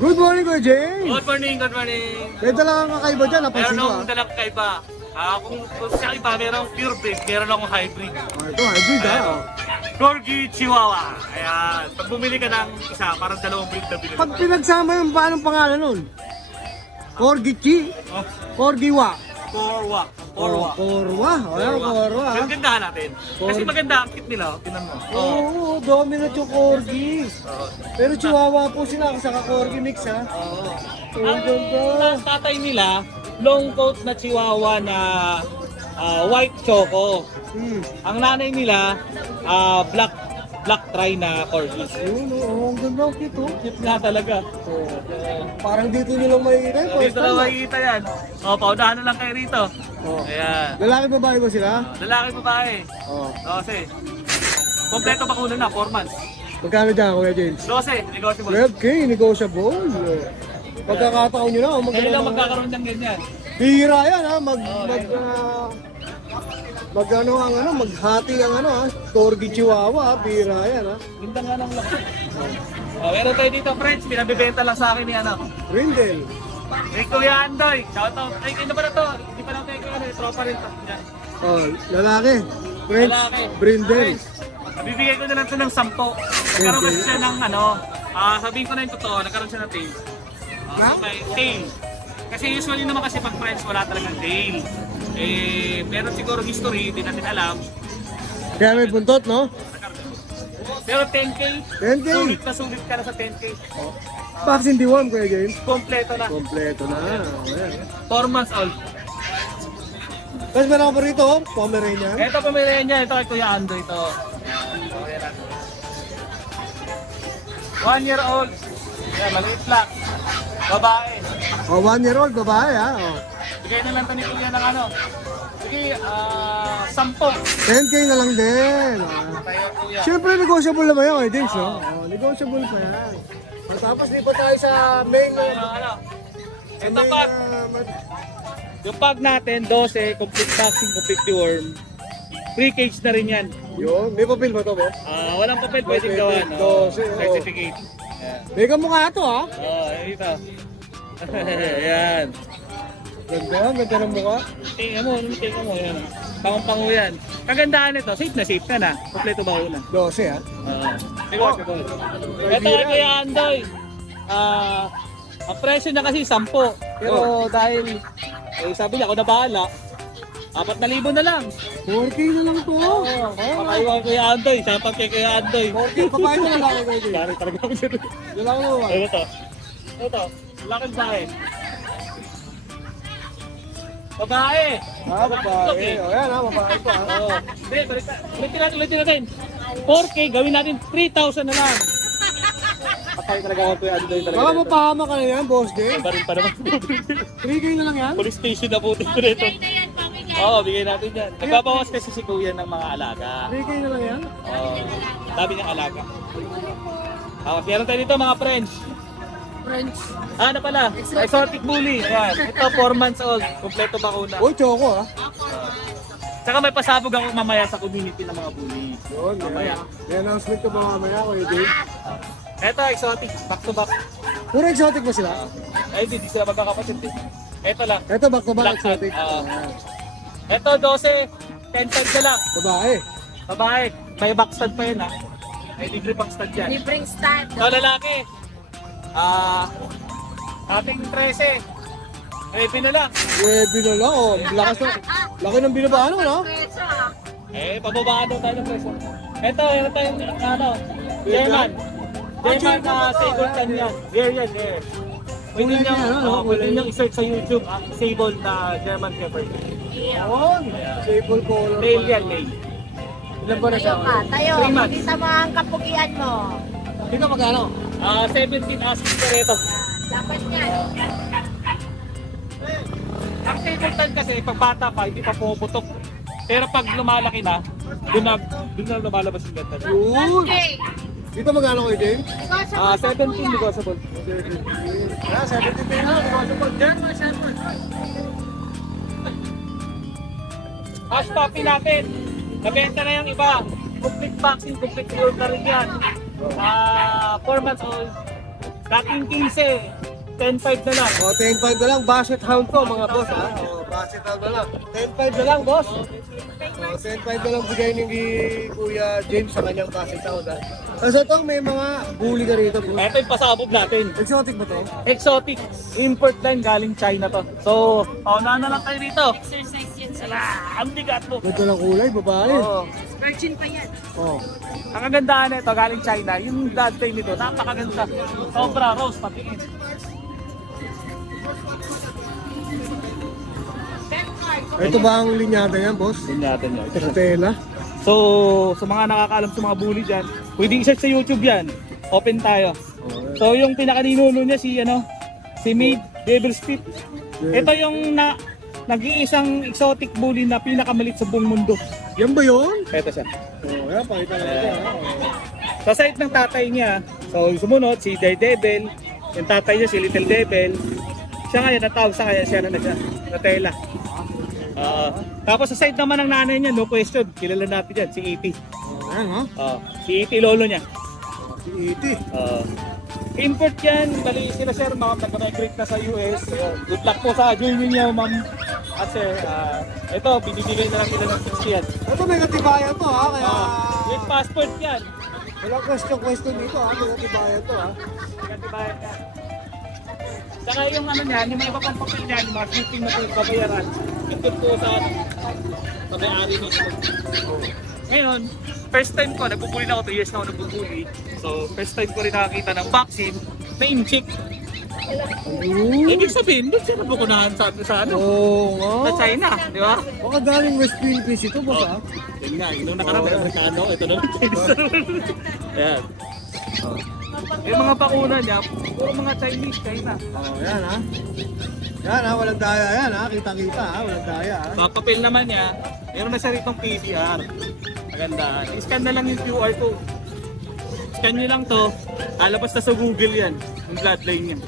Good morning, Kuya James. Good morning, good morning. May dala kang kakaiba dyan, Meron napansin ko akong dalang kakaiba. Kung sa iba, meron pure breed, meron akong hybrid. Ito, hybrid Corgi Chihuahua. Ayan. Pag bumili ka ng isa, parang dalawang breed na binili. Pag pinagsama yung paanong pangalan nun? Corgi Chi? Oh, Corgi Wa? Corwa. Corwa. Corwa? Ayan, Corwa. Yung gandahan natin. Kasi maganda ang kit nila. Tinan mo. Oo, dominant yung Corgi. Pero Chihuahua po sila, kasaka Corgi mix ha. Ang tatay nila, long coat na Chihuahua na white choco. Ang nanay nila, black tri na corgi. Yun, oo, ang ganda ang kit oh. Cute nga talaga. Parang dito nilang makikita yung first Dito na time. makikita yan. O, paunahan na lang kayo rito. Oh. Ayan. Lalaki babae ba sila? Lalaki babae. Oo. 12. Kompleto pa kuna na, 4 months. Magkano dyan, Kuya James? 12, negotiable. 12K, negotiable. Pagkakataon nyo na, Kaya magkano lang magkakaroon ng ganyan. Hira yan ha, maghati ang Corgi Chihuahua ha, bira yan ha. Ganda nga ng laki. Meron tayo dito, friends. Pinabibenta lang sa akin ni Rindel. Hey, Kuya Andoy. Shoutout. Ay, ano ba na to? Hindi pa lang tayo tropa rin to. Yan. Oh, lalaki. French, Lalaki. Brindel. Bibigay ko na lang ito ng 10. Nagkaroon kasi siya ng sabihin ko na yung totoo, nagkaroon siya ng tail. May tail. Kasi usually naman kasi pag friends wala talagang tail. Meron siguro history, hindi natin alam. Kaya may buntot, no? Pero 10K, 10K. sulit ka na sa 10K. Vaccine deworm, Kuya James. Kompleto na. Kompleto na. Ayan. 4 months old. Tapos meron ako rito, Pomeranian. Ito pamilya niya, ito kay Kuya Ando ito. 1 year old. Yan, maliit lang. Babae. Oh, 1 year old, babae ha. Oh. Bigay na lang ito ni Kuya ng Sige, 10. 10K na lang din. Tayo Kuya. Siyempre, negotiable naman yan, Kuya James, no? Oh, negotiable pa yan. Tapos lipat tayo sa main. Ito pag. Yung pag natin, 12, complete vaccine, complete deworm. Free cage na rin yan. Yun, may papel ba ito, boss? Walang papel pwedeng Papel, gawa. 12, Certificate. May kamukha ito, ha? Ito. Ayan. Ganda ng mukha. Tingnan mo. Yan. Pang-pango yan. Kagandahan nito, safe na na. Kompleto ba una? 12, ha? Negotiable. Ito kay Kuya Andoy. Ang presyo niya kasi 10. Pero dahil, sabi niya, ako na bahala. 4,000 na lang. 4K na lang to. Pakaiwan ko Kuya Andoy. Sapag kay Kuya Andoy. 4K, babae na lang ako, Kuya James. Dari talaga ako dito. Yan lang ako, ha? Ito. Laking bahay. Babae. Babae. O, yan, ha? Babae ito, ha? Hindi, ulitin natin. 4K, gawin natin 3,000 na lang. Patay talaga ako Kuya Andoy talaga. Baka mapahama ka na yan, boss James. Iba rin pa naman. 3K na lang yan? Police station na po dito nito. Oo, bigay natin yan. Nagbabawas kasi si Kuya ng mga alaga. 3K na lang yan? Oo. Sabi niyang alaga. Meron tayo dito mga friends. Ano pala? Exotic bully. Ayan. Ito 4 months old. Kompleto bakuna. Uy, choco, ha? Saka may pasabog ako mamaya sa community ng mga bully. Yun, Mamaya. may announcement ka ba mamaya, Kuya James? Ito exotic. Back to back. Puro exotic ba sila? Ay, hindi sila magkakapatid eh. Ito lang. Ito, back to back Black exotic. hat. Ito 12. 10 na lang. Babae. Babae. May backstud pa yun ha. May libre backstud yan. Libreng stand. Ito lalaki. Ating 13. Na lang. Webe na lang, oh. Lakas na. Laki ng binabaan mo, no? Peso. Pababaan daw tayo ng presyo. Ito yung German. German na Sable yan. Rare yan, rare. Pwede Kulay nyo, niya, ano? pwede nyo i-search sa YouTube ang Sable na German Shepherd. Yun. Sable color. Male yan, male. Ilan ba na siya? Tayo ka, tayo. 3 months. Makita mo ang kapugian mo. Dito magkano? 17 asking per ito. Dapat nga. Ang Stapleton kasi, pag bata pa, hindi pa pumuputok. Pero pag lumalaki na, doon na lumalabas yung ganda. Yun. Okay. Dito magkano, Kuya James? 17 negotiable. Yeah, 70 na. Negotiable. German Shepherd. Hash puppy natin. Nabenta na yung iba. Complete vaccine, complete cure na rin yan. 4 months old. Dating 15, 10.5 na lang. O, 10.5 na lang. Basset hound to, mga boss, ha? O, basset hound na lang. 10.5 na lang, boss. O, 10.5 na lang bigay ni Kuya James sa kanyang basset hound, ha? Kasi ito, may mga bully ka rito, boss. Ito yung pasabog natin. Exotic ba to? Exotic. Import lang galing China to. So, paunahan na lang tayo dito. Exercise yan sa Ang bigat mo. Ganda ng kulay, babae. Oo. virgin pa yan. Oh. Ang kagandahan nito galing China, yung bloodline nito, napakaganda. Sobra, rose, patingin. Ito ba ang linyada yan, boss? Tingnan nyo. Sa tela? So, sa mga nakakaalam sa mga bully dyan, pwedeng i-search sa YouTube yan. Open tayo. So, yung pinakaninuno niya si Maid Devil Spit. Ito yung nag-iisang exotic bully na pinakamalit sa buong mundo. Yan ba yun? Ito siya. Oh, yan, pakita natin. ha? Sa side ng tatay niya, so yung sumunod, si Daredevil. Yung tatay niya, si Little Devil. Siya ngayon, natawag sa kanya, siya na tela. Tapos sa side naman ng nanay niya, no question, kilala natin yan, si E.T. Oh, yan, ha? Si E.T. lolo niya. Si E.T. Import yan, bali sila sir, ma'am, nag-migrate na sa US. Good luck po sa journey niya, ma'am. At sir, ito, binibigay na lang sila ng 60 yan. Ito may katibayan to, ha? Kaya... With passport yan. Walang question dito, ha? May katibayan to, ha? Katibayan yan. Saka yung ano niyan, yung mga iba pang papel niyan, yung mga shipping na po yung babayaran, ito po sa may-ari mismo. Ngayon, first time ko, nagbubuli na ako 2 years na ako nagbubuli. So, first time ko rin nakakita ng vaccine na in-check. Ibig sabihin, doon siya napukunahan sa ano? Oo, nga. Sa China, di ba? Baka galing West Philippines ito, boss, ha? Yun nga, yung nakaraan, Amerikano, ito na lang. Ayan. Yung mga bakuna niya, puro mga Chinese, China. Oh, yan, ha? Yan, ha? Walang daya yan, ha? Kita-kita, ha? Walang daya, ha? Sa papel naman niya, meron na siya ritong PCR. Maganda. I-scan na lang yung QR code. Scan nyo lang to, lalabas na sa Google yan, yung bloodline niya.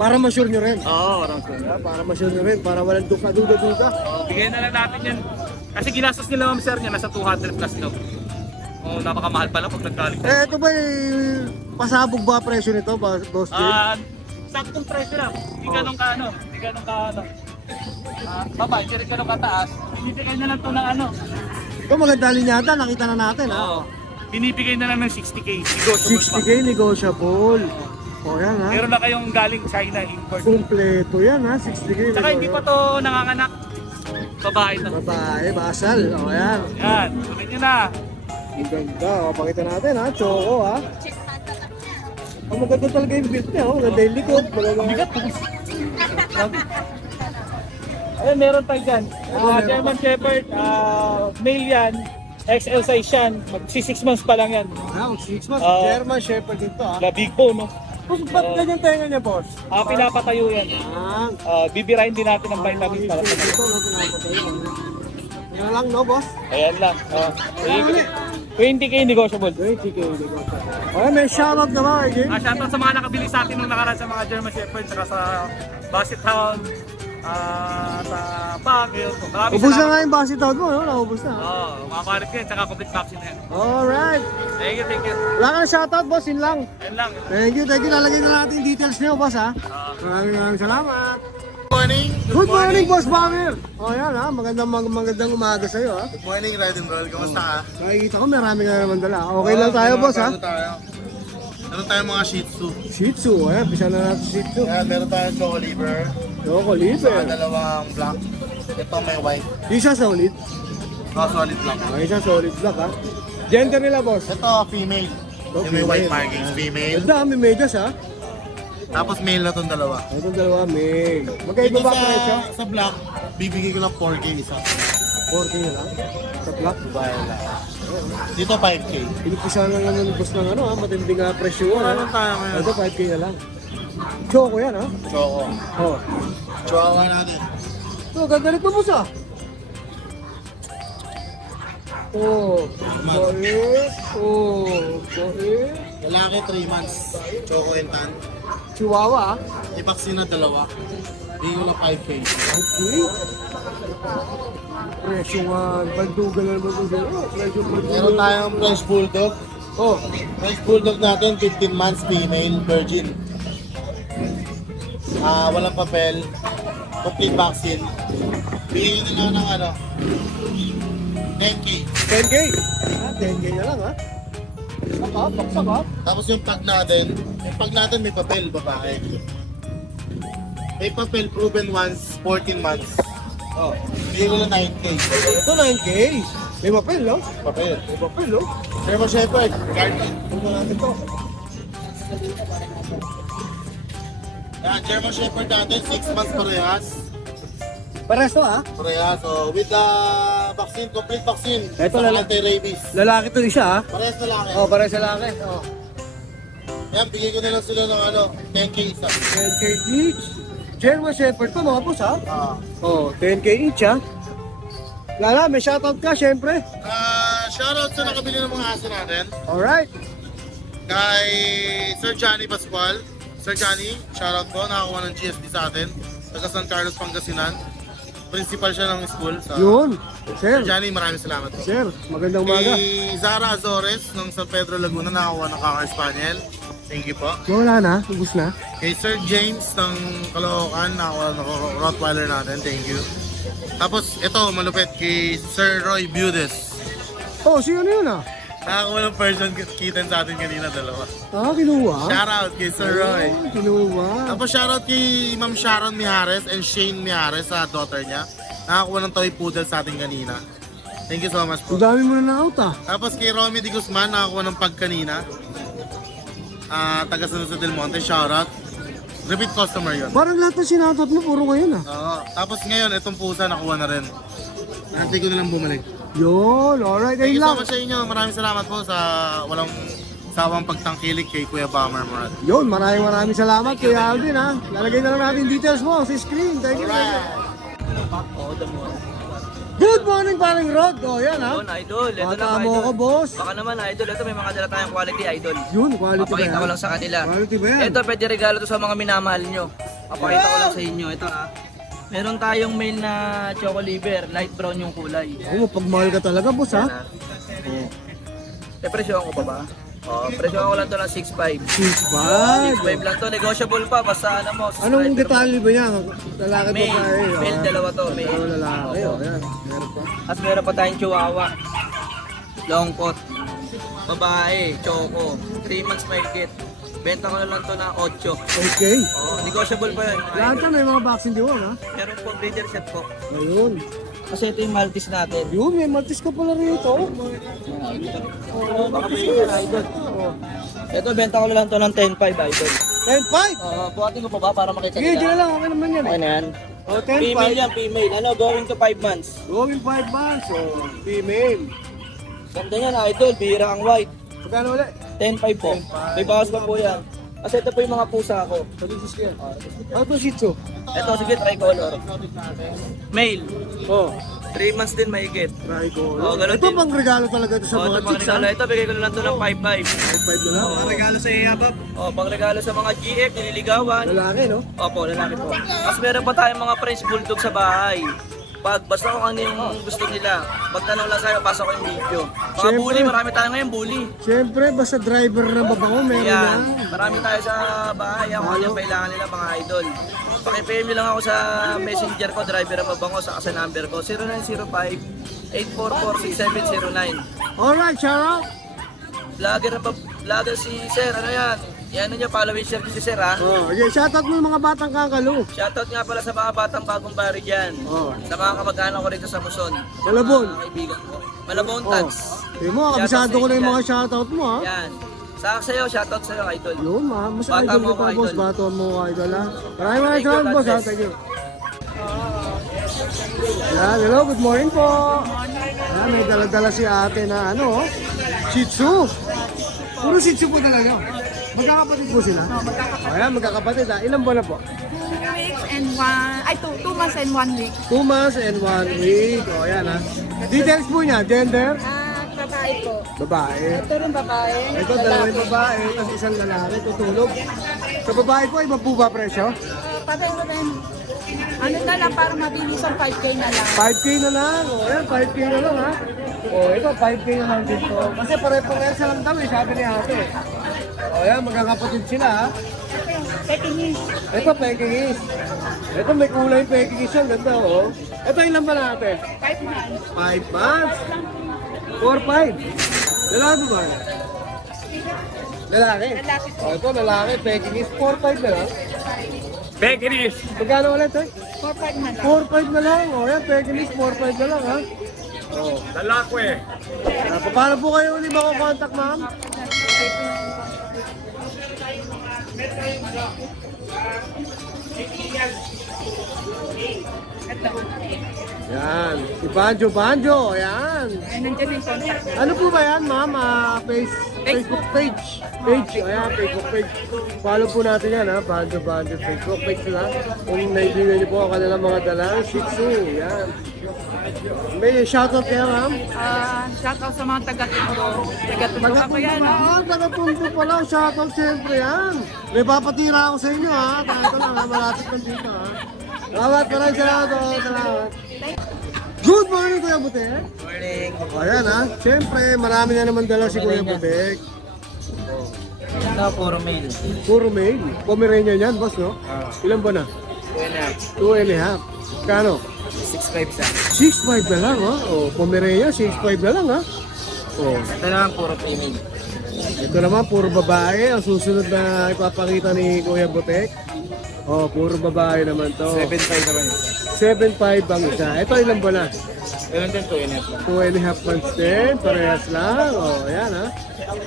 Para ma-sure nyo rin. Oo, parang so. Ha? Para ma-sure nyo rin, para walang duda-duda. Bigyan na lang natin yan. Kasi ginastos nila ma'am sir niya, nasa 200 plus daw. Oh, napakamahal pala pag naggaling. Ito ba pasabog ba presyo nito, boss Jim? Saktong presyo lang. Hindi ganun ka ano. Hindi ganun ka ano. Baba, hindi rin ganun kataas. Binibigay na lang ito ng ano. Ito maganda linyada, nakita na natin, ha? Oo. Binibigay na lang ng 60k. Negotiable pa. 60k negotiable. O yan, ha? Meron na kayong galing China import. Kumpleto yan, ha? 60k Saka hindi pa to nanganganak. Babae to. Babae, basal. O yan. Yan, tuloy nyo na. Ang ganda. O, pakita natin, ha? Choco, ha? Ang maganda talaga yung build niya, oh. Maganda yung likod. Bigat po. Ayun, meron tayo dyan. Meron. German Shepherd, male yan. XL size yan. Magsi 6 months pa lang yan. Wow, 6 months. Ah. German Shepherd ito, ha? La big bone, no? Boss, ba't ganyan tenga niya, boss? Pinapatayo yan. Bibirahin din natin ng vitamins para sa Ito, no? Pinapatayo. Yan lang, no, boss? Ayan lang. 20k negotiable. 20k negotiable. O, may shoutout na ba, Jim? Shoutout sa mga nakabili sa atin nung nakaraan sa mga German Shepherd saka sa Basset Hound, sa Baguio. Ubus na nga yung basket out mo, no? Naubos na. Mga parit yan, saka complete vaccine na yan. Alright. Thank you, thank you. Wala ka na shoutout, boss. Yun lang. Yan lang. Thank you. Lalagay na natin yung details niyo, boss, ha? Maraming salamat. Morning! Good morning, Boss Bamir! O yan, ha? Magandang umaga sa'yo, ha? Good morning, Ride and Roll. Kamusta ka? Nakikita ko, marami ka naman dala. Okay lang tayo, boss, ha? Meron tayong mga Shih Tzu. Shih Tzu, ayan. Pisa na natin Shih Tzu. Kaya meron tayong Choco Liver. Choco Liver. Dalawang black. Ito may white. Isa solid. Solid black. Isa solid black, ha? Gender nila, boss. Ito female. Yung may white markings, female. Ganda, may medyas, ha? Tapos male na itong dalawa. Itong dalawa, may. Magkaiba Dito ba presyo? sa black, bibigay ko lang 4K isa. 4K na lang. Sa black. Babae lang. Dito 5K. Pinipisa na naman, boss, ng ano, ha? Matinding presyo, ha? Meron tayo ngayon. Ito, 5K na lang. Choco yan, ha? Choco. Oh. Choco natin. Ito, ganda nito, boss, ha? Oh, bait. Oh, bait. Lalaki 3 months. Choco and tan. Chihuahua, ha? I-vaccine na dalawa. Bigay ko lang 5K. Okay. Presyo nga, bandugan na naman ito. Oh, presyo bandugan. Meron tayong French Bulldog. Oh, French Bulldog natin, 15 months, female, virgin. Walang papel. Complete vaccine. Bigyan nyo na ng ano, 10K. 10K. 10K na lang ha. Sakap, sakap. Tapos yung pag natin may papel, babae. May papel proven once, 14 months. Oh. Bigyan ko na 9K. Ito 9K. May papel, no? Papel. May papel, no? German Shepherd, guardian. Ito natin to. Yan, German Shepherd natin, 6 months parehas. Pares to ha. Parehas, so with the vaccine, complete vaccine. Ito sa lalaki. anti-rabies. Lalaki to isa ha. Parehas na lang. Oh, pares lalaki. Oh. Yan, bigyan ko na lang sila ng ano, 10K isa. 10K each. German Shepherd to mga boss ha. Ah. Oh, 10K each ha. Lala, may shoutout ka syempre. Shoutout sa nakabili ng mga aso natin. Alright. Kay Sir Johnny Pascual. Sir Johnny, shoutout po. Nakakuha ng GSD sa atin. Taga San Carlos, Pangasinan. Principal siya ng school. Yun. Sir. Sir Johnny, maraming salamat po. Sir, magandang umaga. Kay Zara Azores ng San Pedro Laguna, nakakuha ng Cocker Spaniel. Thank you po. Wala na, ubus na. Kay Sir James ng Caloocan, nakakuha ng Rottweiler natin. Thank you. Tapos ito, malupit kay Sir Roy Budes. Oh, sino yun ah? Nakakuha ng Persian kitten sa atin kanina, dalawa. Kinuha. Shoutout kay Sir Roy. Kinuha. Tapos shoutout kay Ma'am Sharon Mijares and Shane Mijares sa daughter niya. Nakakuha ng toy poodle sa atin kanina. Thank you so much po. Ang dami mo na na-out ah. Tapos kay Romy Di Guzman, nakakuha ng pag kanina. Taga San Jose del Monte, shoutout. Repeat customer yun. Parang lahat na sinoutout mo, puro ngayon ah. Oo. Tapos ngayon, itong pusa nakuha na rin. Antay ko na lang bumalik. Yun, alright. Thank Ayun you so lang. much sa inyo. Maraming salamat po sa walang sawang pagtangkilik kay Kuya Bomber Murat. Yun, maraming salamat Kuya Alvin ha. Lalagay na lang natin details mo sa screen. Thank you. Good morning, paring Rod. O, yan ha. Yun, idol. Ito Bata lang, mo idol. ako, boss. Baka naman, idol. Ito may mga dala tayong quality, idol. Yun, quality ba Papakita yan? ko lang sa kanila. Quality ba yan? Ito, pwede regalo to sa mga minamahal nyo. Papakita ko lang sa inyo. Ito ha. Meron tayong male na choco liver. Light brown yung kulay. Oo, pagmahal ka talaga, boss ha. Presyohan ko pa ba? Presyohan ko lang to ng 6.5. 6.5. 6.5 lang to. Negotiable pa. Basta ano mo. Anong subscriber mo. detalye ba yan? Lalaki ba Male. tayo? Male dalawa to. Dalawa Male. lalaki. O, yan. Meron pa. At meron pa tayong chihuahua. Long coat. Babae. Choco. 3 months mahigit. Benta ko na lang to na 8. Okay. Negotiable pa yun. Lahat ka may mga vaccine di ha? Meron po breeder set po. Ayun. Kasi ito yung Maltese natin. Yun, may Maltese ka pala rito. Baka pwede ka na, idol. Ito, benta ko na lang to ng 10.5, idol. 10.5. Buhatin ko pa ba para makita Sige, dyan nila? lang. Okay naman yan. Okay na yan. O, Female 10.5. yan, female. Ano, going to 5 months. Going 5 months. O, female. Ganda yan, idol. Bira ang white. Magkano ulit? 10.5 po. May bawas pa po yan. Kasi ito po yung mga pusa ko. Palisis ko yan. Ano to, Shih Tzu? Ito, sige, tricolor. Male. Oh, 3 months din mahigit. try ko. Oh, ganun Ito din. pang regalo talaga to sa Oh, mga ito pang chicks regalo. ha? Ito, bigay ko na lang to ng 5.5. 5 na lang. Regalo sa iyabab. Oh, pang regalo sa mga GF, nililigawan. Lalaki, no? Opo, lalaki po. Tapos meron pa tayong mga French Bulldog sa bahay. Basta kung ano yung gusto nila. Magtanong lang sa'yo, pasok ko yung video. Mga Siyempre. bully, marami tayo ngayon bully. Siyempre, basta driver ng babango, meron Ayan, yan. marami tayo sa bahay. Ako yung kailangan nila mga idol. Pakipay nyo lang ako sa messenger ko, driver ang mabango, saka sa number ko. 0905-844-6709. Alright, shout out. Vlogger si Sir, ano yan? Yan nyo, follow and share ko si Sir ha. Oh, okay, shout out mo yung mga batang kakalo. Shoutout nga pala sa mga batang bagong bari dyan. Oh, Sa mga kamag-anak ko rito sa Muson. Malabon. Mga kaibigan ko. Malabon Oh. tags. Tingnan mo, kabisado ko na yung mga shout out mo ha. Yan. Sa sa'yo, shoutout sa'yo, idol. Yun, mas Bata idol mo kita, ako, boss. idol. Bato mo ako, idol ha. Maraming Thank you, salamat, God boss ha. bless. Thank you. Yan, hello, good morning po. Yan, may dala-dala si ate na ano, Shih Tzu. Puro Shih Tzu po talaga. Magkakapatid po sila? Ayan, magkakapatid ha. Ilan buwan na po? 2 weeks and 2 months and 1 week. 2 months and 1 week. O, yan ha. Details po niya, gender, Babae po. babae. Ito rin babae. Ito, dalawang babae, tapos isang lalaki, tutulog. Sa babae po, iba po ba presyo? Pareho rin. Ano na lang, para mabilis ang 5K na lang. 5K na lang. O, yan, 5K na lang ha. O, ito, 5K na lang dito. Kasi pare-pareho silang dami, sabi ni ate. O, yan, magkakapatid sila ha. Pekingese. Ito, Pekingese. Ito, may kulay Pekingese yan. Ganda, oh. Ito, ilan ba natin? 5 months. 5 months. 4-5. Lalaki ba? Lalaki? Lalaki po. Oh, ito, lalaki. Pekingese. 4-5 na lang. Beginis. Magkano ulit, eh? 4-5 na lang. 4-5 na lang. O, yan. Pekingese. 4-5 na lang, ha? Oh. Lalako eh. Paano po kayo ulit makakontakt, ma'am? Ito. Yan. Si Banjo. Yan. Ay, nandiyan yung contact. Ano po ba yan, ma'am? Facebook page. Ayan, Facebook page. Follow po natin yan, ha? Banjo. Facebook page sila. Kung naibigan niyo po ang kanilang mga dalang Shih Tzu. Yan. May shoutout kayo, ma'am? Shout out sa mga taga-Tondo. Taga-Tondo ka pa yan, ha? Taga-Tondo pala. Shoutout siyempre yan. May papatira ako sa inyo, ha? Ito lang, ha? Malapit lang dito, ha? Maraming salamat. Good morning, Kuya Butek. Morning. Ayan, ha? Siyempre, marami na naman dala si Kuya Butek. Ito, puro male. Puro male. Pomeranian yan, boss, no? Ilan ba na? 2.5. Kano? 6'5 sa. 6.5 na lang, ha? Oh, Pomeranian, 6.5 na lang, ha? Oh. Ito naman, puro female. Ito naman, puro babae. Ang susunod na ipapakita ni Kuya Butek. Oh, puro babae naman to. 7'5 naman. 7.5 ang isa. Ito, ilan ba na? Meron din 2.5. 2.5 months din. Parehas lang. Oh, ayan, ha?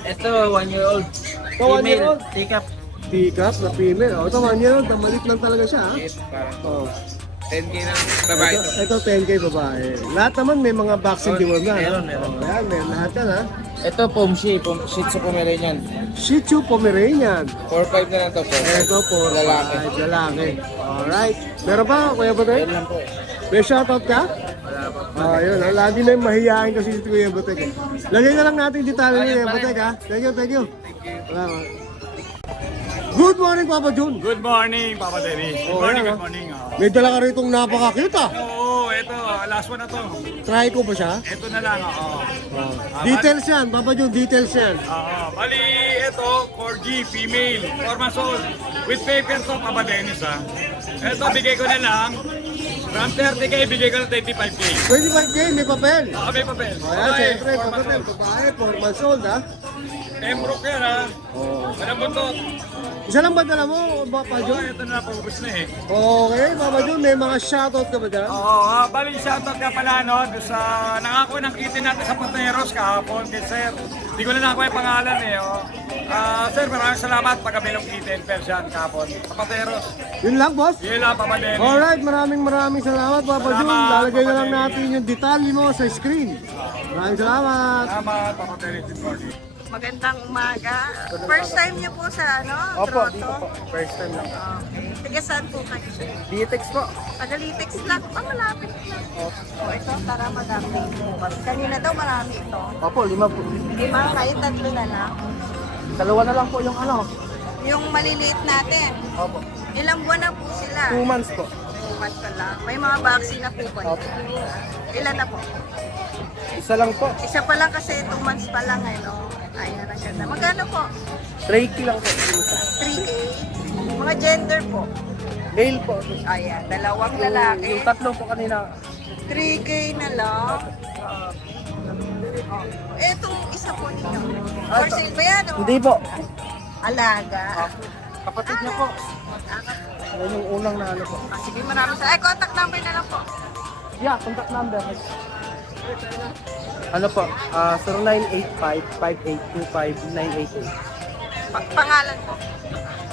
Ito, 1-year-old. Ito, 1-year-old? Take up. Teacup na female. Oh, ito, 1-year-old. Malit lang talaga siya, ha? Yes, parang Oh. 10K na babae ito. Ito 10K babae. Lahat naman may mga vaccine deworm na. meron. Oh, ayan, meron lahat yan, ha? Ito, Pomshi. Shih Tzu Pomeranian. Shih Tzu Pomeranian. 4'5 na lang to po. Ito po, Lalaki. lalaki. Alright. Meron pa, Kuya Butek? Yan lang po. May shoutout ka? Wala pa. Yun. Lagi na yung mahihain kasi si Kuya Butek. Eh. Lagay na lang natin yung detalye ni Kuya Butek, ha? Thank you. Salamat. Good morning, Papa Jun. Good morning, Papa Dennis. Oh, ayan, Good ah. morning. May dala ka ritong napaka-cute, ah. Oo, ito, last one na to. Try ko ba siya? Ito na lang, oo. Details yan, Papa Jun, details yan. Bali, ito, 4G, female, 4 months old, with paper to, Papa Dennis, ha. Ito, bigay ko na lang, from 30K, bigay ko na 25K. 25K, may papel. May papel. Ayan, siyempre, papel. Babae, 4 months old, ha? Embrok yan, ha. Walang buntot. Isa lang ba dala mo, Papa Jun? Ito na, pagubos na eh. Okay, Papa Jun, may mga shoutout ka ba dyan? Oo, bali shoutout ka pala no, doon sa nangako ng kitin natin sa Pateros kahapon kay Sir. Hindi ko na nakuha yung pangalan eh. Oh. Sir, maraming salamat pagkabi ng kitin Persian kahapon sa Pateros. Yun lang, boss. Yun lang, Papa Denny. Alright, maraming salamat, Papa Jun. Salamat, Lalagay na Papa lang Denny. natin yung detalye mo sa screen. Maraming salamat. Salamat, Papa Denny. Good morning. Magandang umaga. First time niyo po sa Opo, Grotto? dito po. First time lang. Okay. Tiga saan po kayo? Ditex po. Tagalitex lang. Malapit lang. Ito, tara madami po. Kanina daw marami ito. Opo, 5 po. 5 kayo, 3 na lang. Dalawa na lang po yung ano. Yung maliliit natin. Opo. Ilang buwan na po sila? 2 months po. 2 months pa lang. May mga vaccine na po ba? Ilan na po? Isa lang po. Isa pa lang kasi 2 months pa lang eh, no? Ayan, ang ganda. Magkano po? 3K lang po. 3K? Mga gender po? Male po. Ayan, dalawang lalaki. tatlo po kanina. 3K na lang. Etong isa po ninyo. For sale ba yan? o? Hindi po. Alaga. Kapatid niya po. Yan yung unang na ano po. Sige, maraming sa. Ay, contact number na lang po. Yeah, contact number. Ano po? 0985-5825-988. Pangalan po.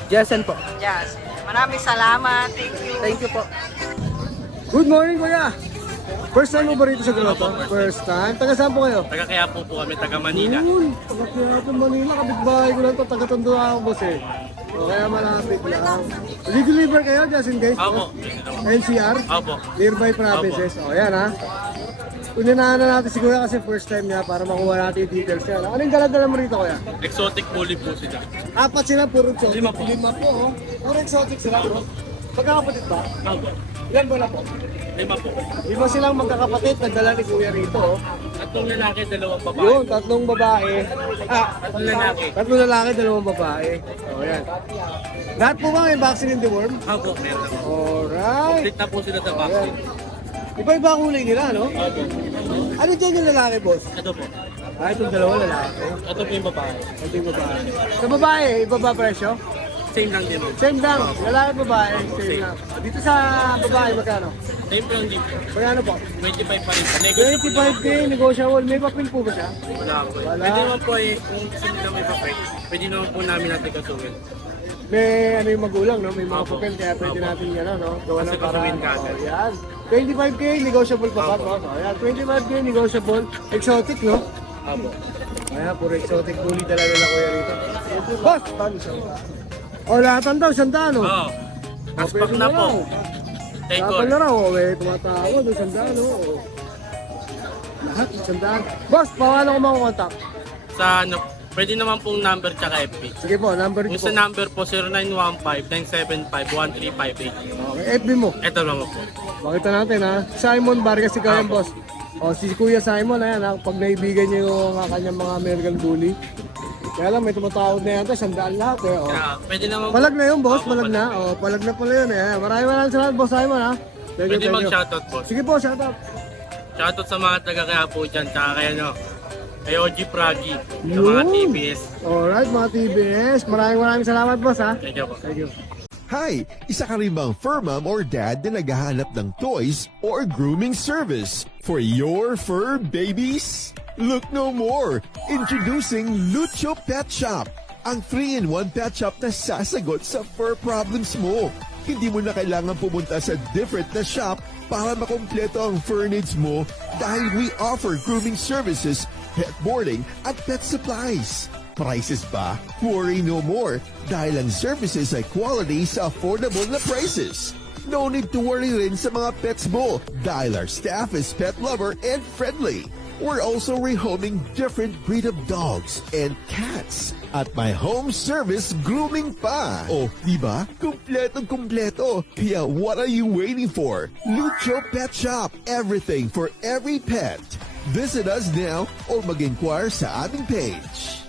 Jessen po. Yes. Maraming salamat. Thank you. Thank you po. Good morning, Kuya. First time mo ba rito sa Grotto? First time. Taga saan po kayo? Taga Quiapo po kami, taga Manila. Yun. Taga Quiapo, Manila. Kapitbahay ko lang to. Taga Tondo ako, boss eh. O, kaya malapit lang. Deliver kayo, Justin guys? Opo. NCR? Opo. Nearby provinces. O, yan ha. Unahan na natin siguro kasi first time niya para makuha natin yung details niya. Ano yung dala-dala mo rito, Kuya? Exotic bully po sila. 4 sila, puro exotic. 5 po. 5 po, oh. Puro exotic sila, bro. Magkakapatid ba? Opo. Ilan ba na po? 5 po. 5 silang magkakapatid, nagdala ni Kuya rito, oh. At Tatlong lalaki, dalawang babae. Yun, tatlong babae. Tatlong lalaki. Tatlong lalaki, dalawang babae. O, yan. Lahat po ba may vaccine and deworm? Opo, meron na po. Alright. Complete na po sila sa Ayan. vaccine. Iba-iba ang kulay nila, no? Opo. Ano dyan yung lalaki, boss? Ito po. Itong dalawa lalaki. Ito po yung babae. Ito yung babae. Sa babae, iba ba presyo? Same lang din mo. Same lang. Lalaki, babae, same lang. Dito sa babae, magkano? Same lang din po. Magkano po? 25 pa rin. Negotiable 25K, negotiable. May papel po ba siya? Wala po. Wala. Pwede naman po eh, kung gusto nila may papel, pwede naman po namin natin kasuhin. May ano yung magulang, no? May mga Opo. papel, kaya pwede Opo. natin yan, no? Gawa ng Kasi paraan. kasuhin ka agad. Yan. 25K, negotiable pa pa. Opo. Ayan, 25K, negotiable. Exotic, no? Abo. Ayan, puro exotic bully talaga na kuya rito. Boss! O, lahatan daw, sandaan, no? Oo. Aspak na po. Take Lahatan na all. raw, may tumatawad, sandaan, no? Lahat, sandaan. Boss, paano ko makukontak? Sa ano, pwede naman pong number tsaka FB. Sige po, number Yung ko sa po. number po, 0915-975-1358. Okay, FB mo. Ito naman po. Makita natin ha. Simon Vargas si Kaya Apo. boss. O si Kuya Simon ayan ha. Pag naibigan niyo yung kanyang mga American Bully. Kaya lang may tumatawag na yata, sandaan lahat eh. O. Kaya, pwede naman po. Palag na yun boss, Opo, palag na. O, palag na pala yun eh. Maraming salamat boss Simon ha. Thank you, Pwede thank you. mag-shoutout po. Sige po, shout out. Shoutout sa mga taga kaya po dyan, tsaka kay ano, kay OG Pragi, sa Yun. mga TBS. Alright mga TBS, maraming salamat boss ha. Thank you po. Thank you. Hi! Isa ka rin bang fur mom or dad na naghahanap ng toys or grooming service for your fur babies? Look no more! Introducing Lucho Pet Shop, ang 3-in-1 pet shop na sasagot sa fur problems mo. Hindi mo na kailangan pumunta sa different na shop para makompleto ang fur needs mo dahil we offer grooming services, pet boarding at pet supplies. Prices ba? Worry no more dahil ang services ay quality sa affordable na prices. No need to worry rin sa mga pets mo dahil our staff is pet lover and friendly. We're also rehoming different breed of dogs and cats at my home service grooming pa. Oh, di ba? Kumpletong-kumpleto. Kaya what are you waiting for? Lucho Pet Shop. Everything for every pet. Visit us now or mag-inquire sa aming page.